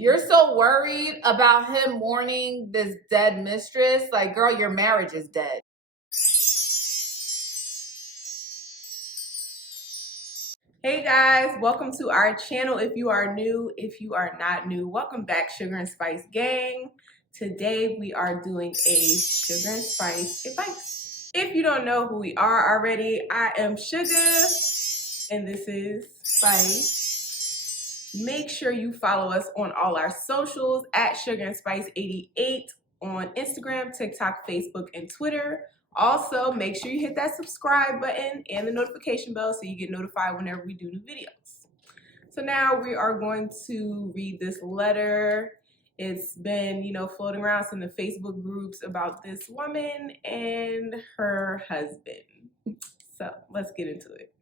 You're so worried about him mourning this dead mistress. Like, girl, your marriage is dead. Hey guys, welcome to our channel. If you are new, if you are not new, welcome back, Sugar and Spice gang. Today we are doing a Sugar and Spice advice. If you don't know who we are already, I am Sugar and this is Spice. Make sure you follow us on all our socials at Sugar and Spice 88 on Instagram, TikTok, Facebook, and Twitter. Also, make sure you hit that subscribe button and the notification bell so you get notified whenever we do new videos. So now we are going to read this letter. It's been, floating around in the Facebook groups about this woman and her husband. So let's get into it.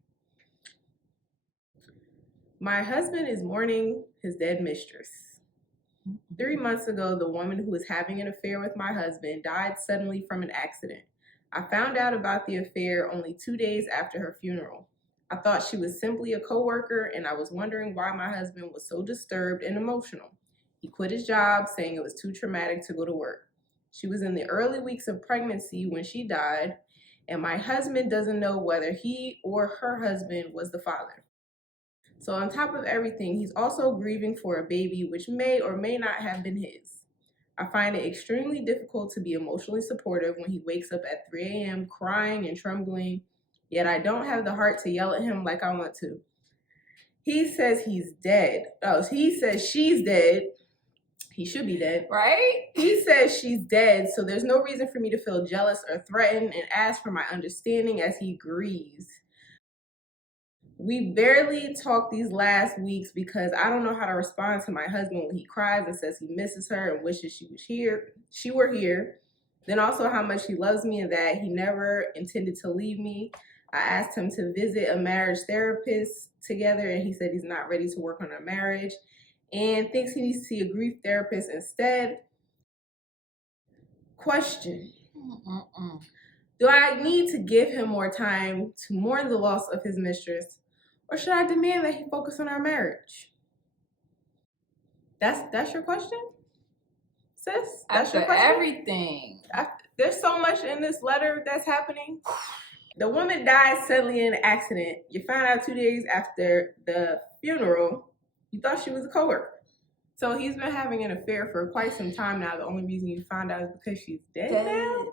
My husband is mourning his dead mistress. 3 months ago, the woman who was having an affair with my husband died suddenly from an accident. I found out about the affair only 2 days after her funeral. I thought she was simply a coworker, and I was wondering why my husband was so disturbed and emotional. He quit his job, saying it was too traumatic to go to work. She was in the early weeks of pregnancy when she died, and my husband doesn't know whether he or her husband was the father. So on top of everything, he's also grieving for a baby which may or may not have been his. I find it extremely difficult to be emotionally supportive when he wakes up at 3 a.m. crying and trembling, yet I don't have the heart to yell at him like I want to. He says he's dead. Oh, he says she's dead. He should be dead. Right? He says she's dead, so there's no reason for me to feel jealous or threatened, and ask for my understanding as he grieves. We barely talked these last weeks because I don't know how to respond to my husband when he cries and says he misses her and wishes she were here. Then also how much he loves me and that he never intended to leave me. I asked him to visit a marriage therapist together, and he said he's not ready to work on our marriage and thinks he needs to see a grief therapist instead. Question. Do I need to give him more time to mourn the loss of his mistress? Or should I demand that he focus on our marriage? That's your question, sis? That's After your question? everything. There's so much in this letter that's happening. The woman died suddenly in an accident. You found out 2 days after the funeral. You thought she was a coworker. So he's been having an affair for quite some time now. The only reason you found out is because she's dead now?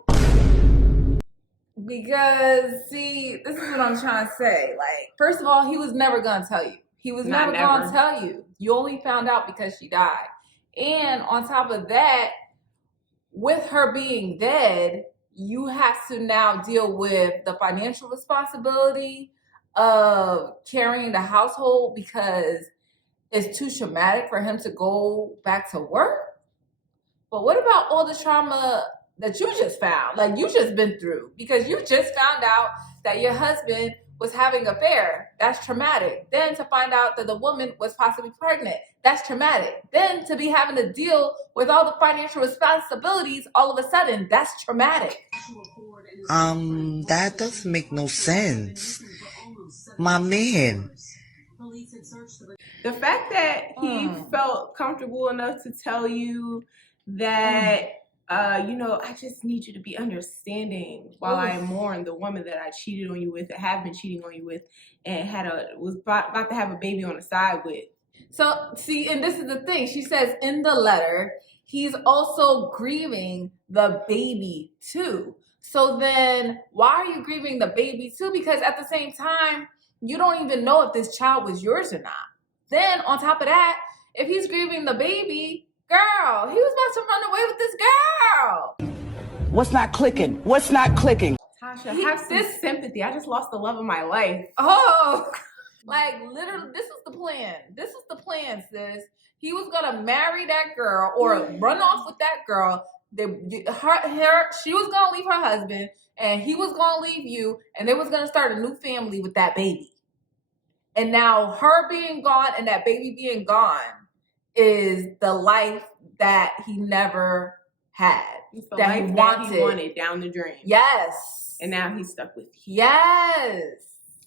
Because, see, this is what I'm trying to say. Like, first of all, he was never going to tell you. He was never going to tell you. You only found out because she died. And on top of that, with her being dead, you have to now deal with the financial responsibility of carrying the household because it's too traumatic for him to go back to work. But what about all the trauma that you just found, like you just been through, because you just found out that your husband was having an affair? That's traumatic. Then to find out that the woman was possibly pregnant, that's traumatic. Then to be having to deal with all the financial responsibilities all of a sudden, that's traumatic. That doesn't make no sense. My man. The fact that he felt comfortable enough to tell you that I just need you to be understanding while I mourn the woman that I cheated on you with, that have been cheating on you with, and was about to have a baby on the side with. So, see, and this is the thing. She says in the letter, he's also grieving the baby too. So then why are you grieving the baby too? Because at the same time, you don't even know if this child was yours or not. Then on top of that, if he's grieving the baby, girl, he was about to run away with this girl. What's not clicking? What's not clicking? Tasha, have some sympathy. I just lost the love of my life. Oh, like literally, this is the plan. This is the plan, sis. He was gonna marry that girl or run off with that girl. She was gonna leave her husband, and he was gonna leave you, and they was gonna start a new family with that baby. And now her being gone and that baby being gone is the life that he never had. It's the life that he wanted down the drain. Yes. And now he's stuck with you. Yes.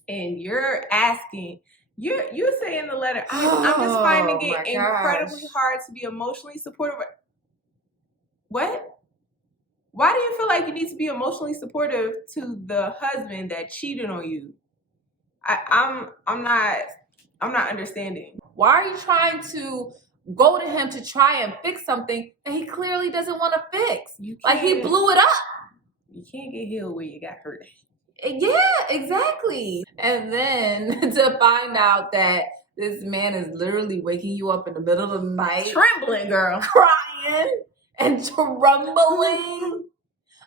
And you're asking, You say in the letter, I'm just finding it incredibly hard to be emotionally supportive. What? Why do you feel like you need to be emotionally supportive to the husband that cheated on you? I'm not understanding. Why are you trying to go to him to try and fix something that he clearly doesn't want to fix? Like, he blew it up. You can't get healed where you got hurt. Yeah, exactly. And then to find out that this man is literally waking you up in the middle of the night, trembling, girl, crying and trembling.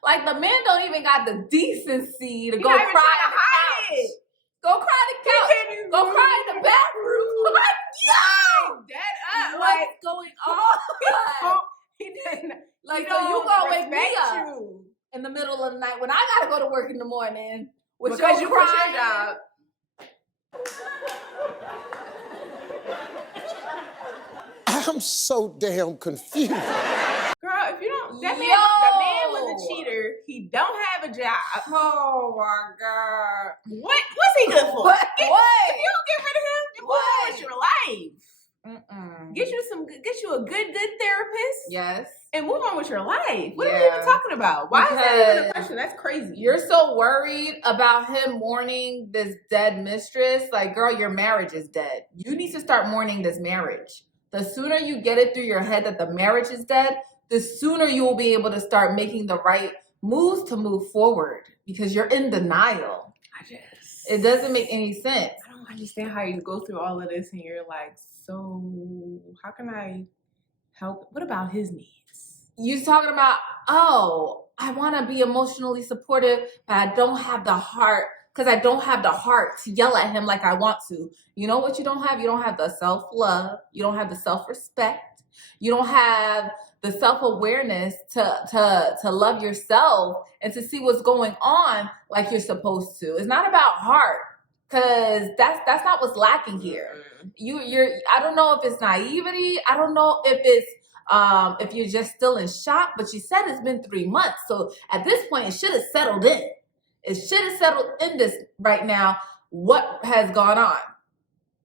Like, the man don't even got the decency to go cry on the couch. Go cry on the couch. Go cry in the bathroom. Like, yo, dead up. What's going on? He didn't. Like, so you gonna wake me up in the middle of the night when I gotta go to work in the morning with because you quit crying. your job. I'm so damn confused. Girl, if you don't, the man was a cheater. He don't have a job. Oh my God. What's he good for? What? If you don't get rid of him, you move on with your life. Get you a good therapist. Yes. And move on with your life. What are we even talking about? Why is that even a question? That's crazy. You're so worried about him mourning this dead mistress. Like, girl, your marriage is dead. You need to start mourning this marriage. The sooner you get it through your head that the marriage is dead, the sooner you will be able to start making the right moves to move forward, because you're in denial. It doesn't make any sense. I don't understand how you go through all of this and you're like, so how can I help? What about his needs? You're talking about, oh, I want to be emotionally supportive, but I don't have the heart, because I don't have the heart to yell at him like I want to. You know what you don't have? You don't have the self-love. You don't have the self-respect. You don't have the self-awareness to love yourself and to see what's going on like you're supposed to. It's not about heart, because that's not what's lacking here. I don't know if it's naivety. I don't know if it's if you're just still in shock, but you said it's been 3 months. So at this point, it should have settled in. It should have settled in this right now. What has gone on?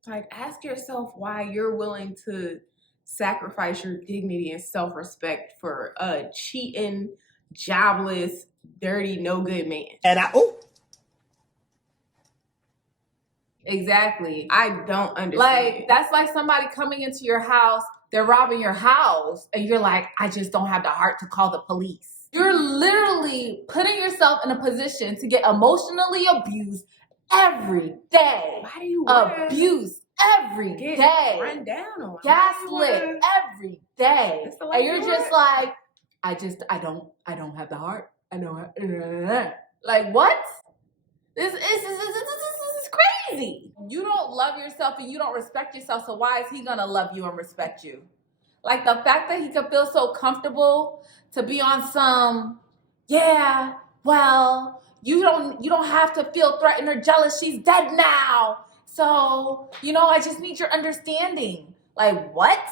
Like, ask yourself why you're willing to sacrifice your dignity and self-respect for a cheating, jobless, dirty, no good man. And Exactly. I don't understand. Like, that's like somebody coming into your house, they're robbing your house, and you're like, I just don't have the heart to call the police. You're literally putting yourself in a position to get emotionally abused every day. Why do you abused every day? Run down on gaslit every day. And you're just like, I don't have the heart. I don't have, like, what? This is crazy. You don't love yourself and you don't respect yourself, so why is he gonna love you and respect you? Like, the fact that he could feel so comfortable to be on some, yeah, well, you don't have to feel threatened or jealous. She's dead now. So, I just need your understanding. Like, what?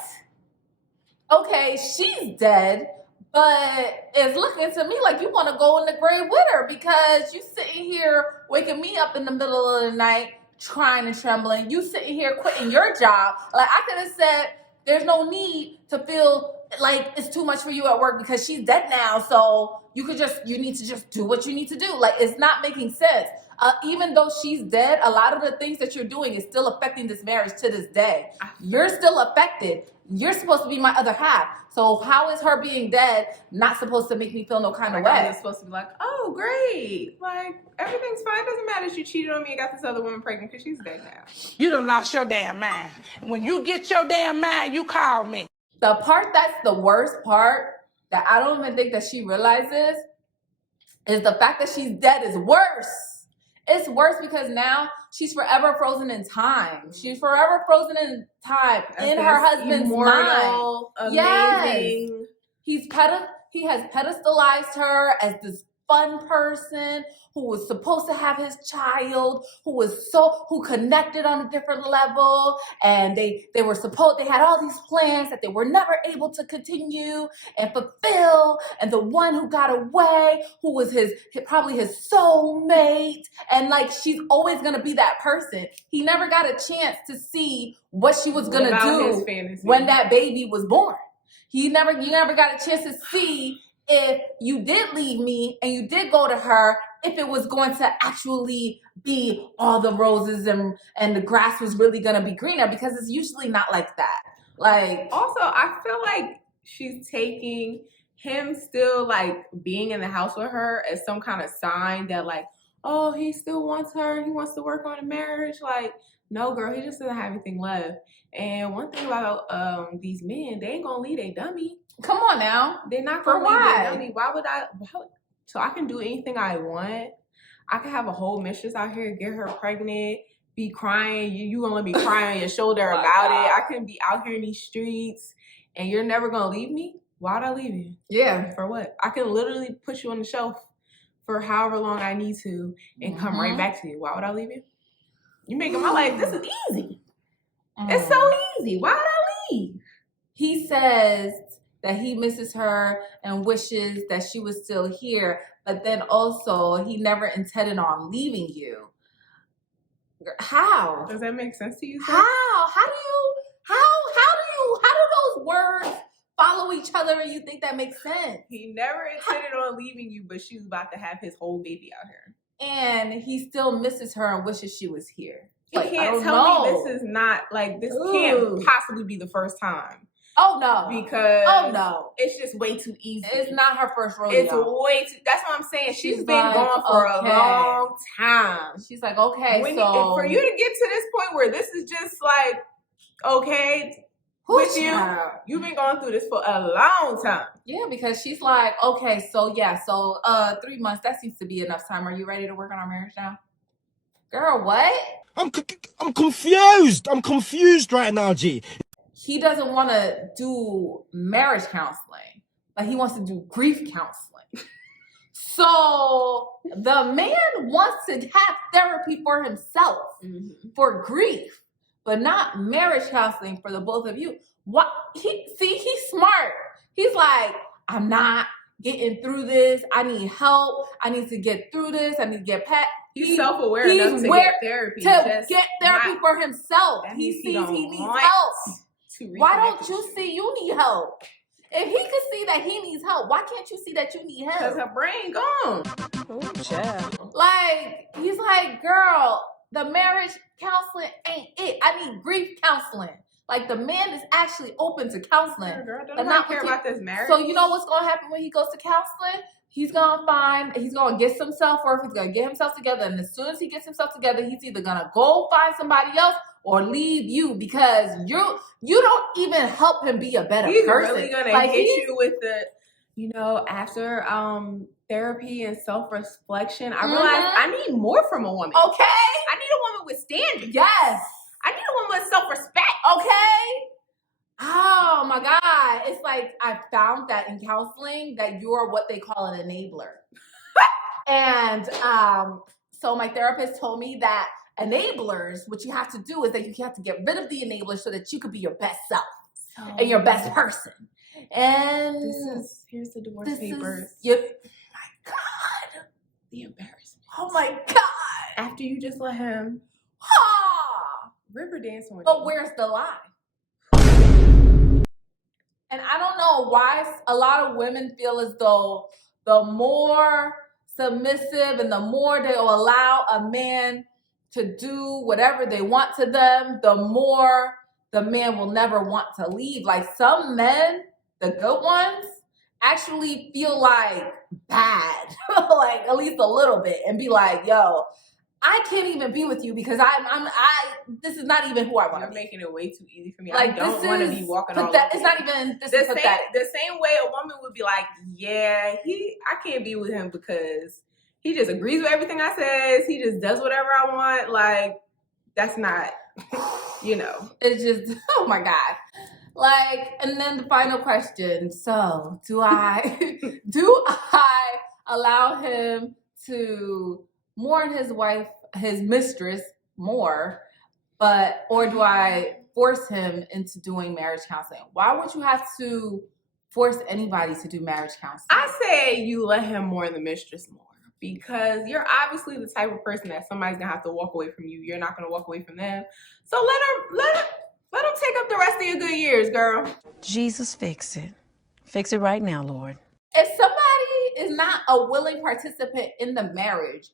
Okay, she's dead, but it's looking to me like you want to go in the grave with her, because you sitting here waking me up in the middle of the night, trying and trembling. You sitting here quitting your job. Like, I could have said, there's no need to feel like it's too much for you at work because she's dead now. So you need to just do what you need to do. Like, it's not making sense. Even though she's dead, a lot of the things that you're doing is still affecting this marriage to this day. You're still affected. You're supposed to be my other half. So how is her being dead not supposed to make me feel no kind of way? It's supposed to be like, oh, great. Like, everything's fine. Doesn't matter if you cheated on me and got this other woman pregnant because she's dead now. You done lost your damn mind. When you get your damn mind, you call me. The part that's the worst part that I don't even think that she realizes is the fact that she's dead is worse. It's worse because now she's forever frozen in time. She's forever frozen in time in her husband's mind. Amazing. Yes. He has pedestalized her as this fun person, who was supposed to have his child, who connected on a different level, and they had all these plans that they were never able to continue and fulfill, and the one who got away, who was probably his soulmate, and like she's always gonna be that person. He never got a chance to see what she was gonna do when that baby was born. You never got a chance to see if you did leave me and you did go to her, if it was going to actually be all the roses and the grass was really going to be greener, because it's usually not like that. Like, also, I feel like she's taking him still like being in the house with her as some kind of sign that like, oh, he still wants her. He wants to work on a marriage. Like, no, girl, he just doesn't have anything left. And one thing about these men, they ain't gonna leave a dummy. Come on now. They're not gonna leave a dummy. So I can do anything I want. I can have a whole mistress out here, get her pregnant, be crying. You gonna be crying on your shoulder about it. I can be out here in these streets and you're never gonna leave me? Why would I leave you? Yeah. For what? I can literally put you on the shelf for however long I need to and come right back to you. Why would I leave you? You're making my life, this is easy. It's so easy. Why would I leave? He says that he misses her and wishes that she was still here, but then also he never intended on leaving you. How? Does that make sense to you? Sir? How do those words follow each other and you think that makes sense? He never intended on leaving you, but she was about to have his whole baby out here. And he still misses her and wishes she was here. You can't tell me this is not, like, this can't possibly be the first time. Oh, no. Because it's just way too easy. It's not her first rodeo. It's way too, that's what I'm saying. She's been gone for a long time. She's like, okay, for you to get to this point where this is just like, okay, with you, you've been going through this for a long time. Yeah, because she's like, okay, so 3 months, that seems to be enough time. Are you ready to work on our marriage now? Girl, what? I'm confused. I'm confused right now, G. He doesn't want to do marriage counseling, but he wants to do grief counseling. So the man wants to have therapy for himself, for grief, but not marriage counseling for the both of you. What? He's smart. He's like, I'm not getting through this. I need help. I need to get through this. I need to get past. He's self-aware enough to get therapy. For himself. He sees he needs help. Why don't you see you need help? If he could see that he needs help, why can't you see that you need help? Because her brain gone. Oh, child. Like, he's like, girl, the marriage counseling ain't it. I need grief counseling. Like, the man is actually open to counseling. Girl, don't nobody care about this marriage. So you know what's going to happen when he goes to counseling? He's going to get some self-worth. He's going to get himself together. And as soon as he gets himself together, he's either going to go find somebody else or leave you, because you don't even help him be a better person. He's really going to hit you with the, after therapy and self-reflection, I realized I need more from a woman. Okay. I need a woman with standards. Yes. I need a woman with self-respect. Okay. Oh my God. It's like I found that in counseling that you're what they call an enabler. And so my therapist told me that enablers, what you have to do is that you have to get rid of the enabler so that you could be your best self and your best person. And here's the divorce papers. Yep. My God. The embarrassment. Oh my God. After you just let him river dance on you. But where's the lie? And I don't know why a lot of women feel as though the more submissive and the more they will allow a man to do whatever they want to them, the more the man will never want to leave. Like, some men, the good ones, actually feel like bad, like at least a little bit, and be like, yo, I can't even be with you because this is not even who I want to be. You're making it way too easy for me. Like, I don't want to be walking all over. It's not even the same way a woman would be like, yeah, I can't be with him because he just agrees with everything I says. He just does whatever I want. Like, that's not, It's just, oh my God. Like, and then the final question. So, do I allow him to mourn his wife, his mistress more, or do I force him into doing marriage counseling? Why would you have to force anybody to do marriage counseling? I say you let him mourn the mistress more, because you're obviously the type of person that somebody's gonna have to walk away from you. You're not gonna walk away from them. So let him take up the rest of your good years, girl. Jesus, fix it. Fix it right now, Lord. If somebody is not a willing participant in the marriage,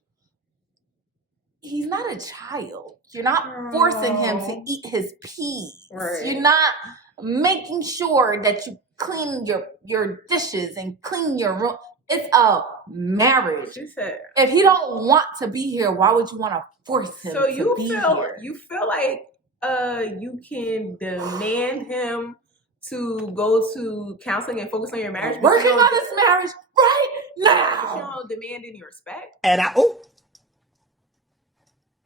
he's not a child. You're not forcing him to eat his peas. Right. You're not making sure that you clean your dishes and clean your room. It's a marriage. She said, if he don't want to be here, why would you want to force him so to be here? You feel like you can demand him to go to counseling and focus on your marriage? Working on this marriage right now. But you don't demand any respect? And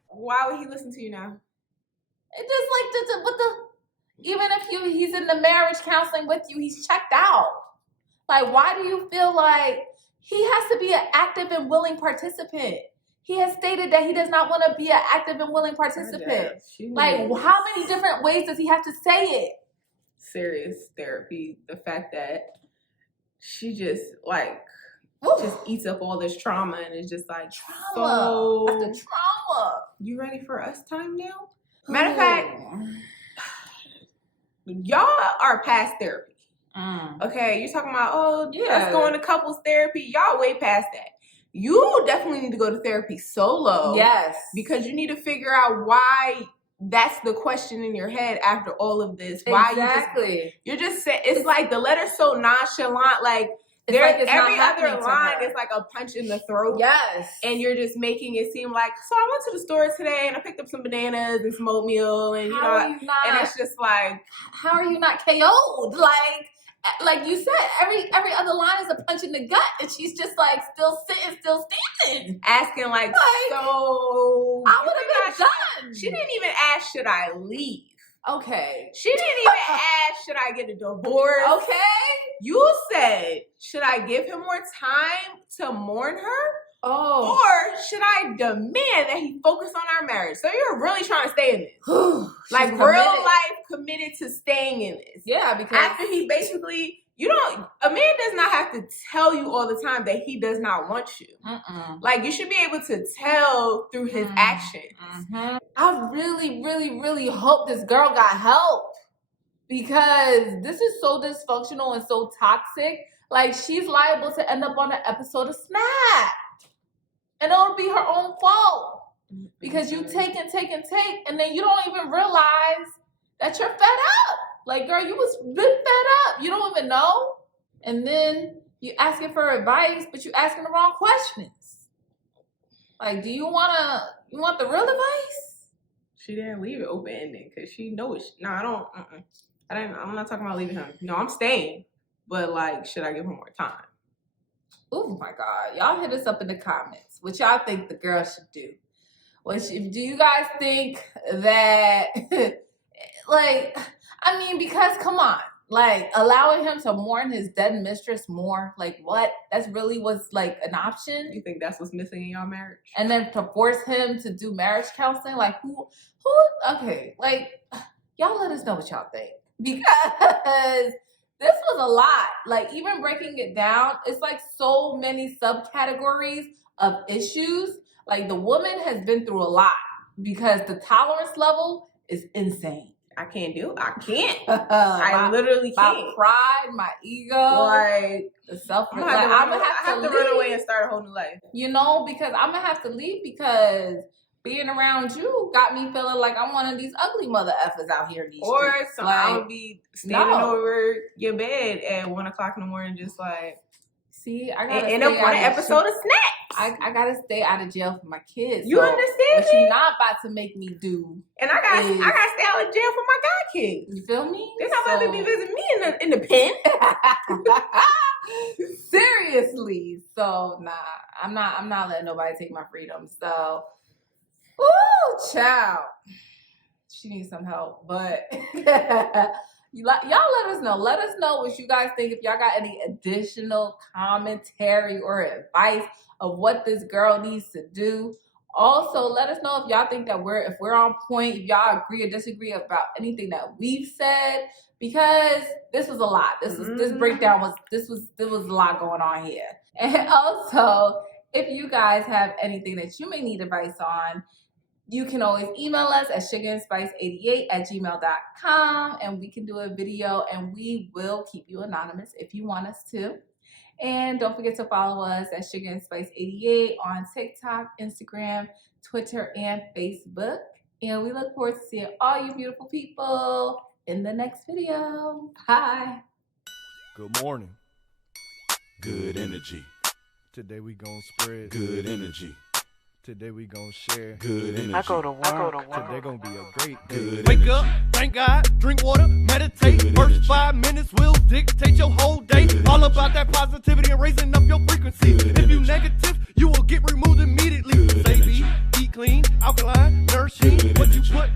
Why would he listen to you now? It's just like even if he's in the marriage counseling with you, he's checked out. Like, why do you feel like he has to be an active and willing participant? He has stated that he does not want to be an active and willing participant. Like, how many different ways does he have to say it? Serious therapy. The fact that she just just eats up all this trauma and is just like trauma after trauma. You ready for us time now? Matter of fact, y'all are past therapy. Okay, you're talking about let's go into couples therapy. Y'all way past that. You definitely need to go to therapy solo. Yes, because you need to figure out why. That's the question in your head after all of this. Why you're just saying, it's like the letter's so nonchalant, like every other line is like a punch in the throat. Yes. And you're just making it seem like, so I went to the store today and I picked up some bananas and some oatmeal and and it's just like, how are you not KO'd? Like you said, every other line is a punch in the gut, and she's just like still sitting, still standing, asking so I would have been done. She didn't even ask, should I leave? Okay. She didn't even ask, should I get a divorce? Okay. You said, should I give him more time to mourn her? Oh. Or should I demand that he focus on our marriage? So you're really trying to stay in this. Like real life committed to staying in this. Yeah, because after he basically, a man does not have to tell you all the time that he does not want you. Like you should be able to tell through his actions. I really, really, really hope this girl got help, because this is so dysfunctional and so toxic. Like, she's liable to end up on an episode of Snap. And it'll be her own fault, because you take, and then you don't even realize that you're fed up. Like, girl, you was been fed up. You don't even know. And then you asking for advice, but you asking the wrong questions. Like, do you want the real advice? She didn't leave it open-ended because she knows. No, I don't. I'm not talking about leaving him. No, I'm staying. But, like, should I give him more time? Oh, my God. Y'all hit us up in the comments. What y'all think the girl should do? Do you guys think that, because, come on. Like, allowing him to mourn his dead mistress more, like, what? That's really what's, like, an option? You think that's what's missing in your marriage? And then to force him to do marriage counseling? Like, who, okay, like, y'all let us know what y'all think. Because this was a lot. Like, even breaking it down, it's, like, so many subcategories of issues. Like, the woman has been through a lot, because the tolerance level is insane. I can't do it. I can't. I literally can't. My pride, my ego, like the self. I'm gonna have to run away and start a whole new life. Because I'm gonna have to leave, because being around you got me feeling like I'm one of these ugly mother effers out here in these streets. So I'll be standing over your bed at 1 o'clock in the morning, just like. See, I gotta end up on an episode of Snaps. I gotta stay out of jail for my kids. You understand what you're not about to make me do. And I gotta stay out of jail for my godkids. You feel me? They're not about to be visiting me in the pen. Seriously. So nah, I'm not letting nobody take my freedom. So, ooh, child. She needs some help, but Y'all let us know. Let us know what you guys think. If y'all got any additional commentary or advice of what this girl needs to do. Also, let us know if y'all think that if we're on point, if y'all agree or disagree about anything that we've said, because this was a lot. This breakdown was there was a lot going on here. And also, if you guys have anything that you may need advice on, you can always email us at sugarandspice88@gmail.com, and we can do a video, and we will keep you anonymous if you want us to. And don't forget to follow us at Sugar and Spice 88 on TikTok, Instagram, Twitter, and Facebook. And we look forward to seeing all you beautiful people in the next video. Bye. Good morning. Good energy. Today we gonna spread Good energy. Today we gonna share Good energy. I go to work. Today gonna be a great day. Good Wake energy. up, thank God, drink water, meditate. Good First energy. 5 minutes will dictate your whole day. Good All energy. about that positivity and raising up your frequency. Good If you energy. negative, you will get removed immediately. Good Say energy. eat clean, alkaline, nourishing. Good What you energy. put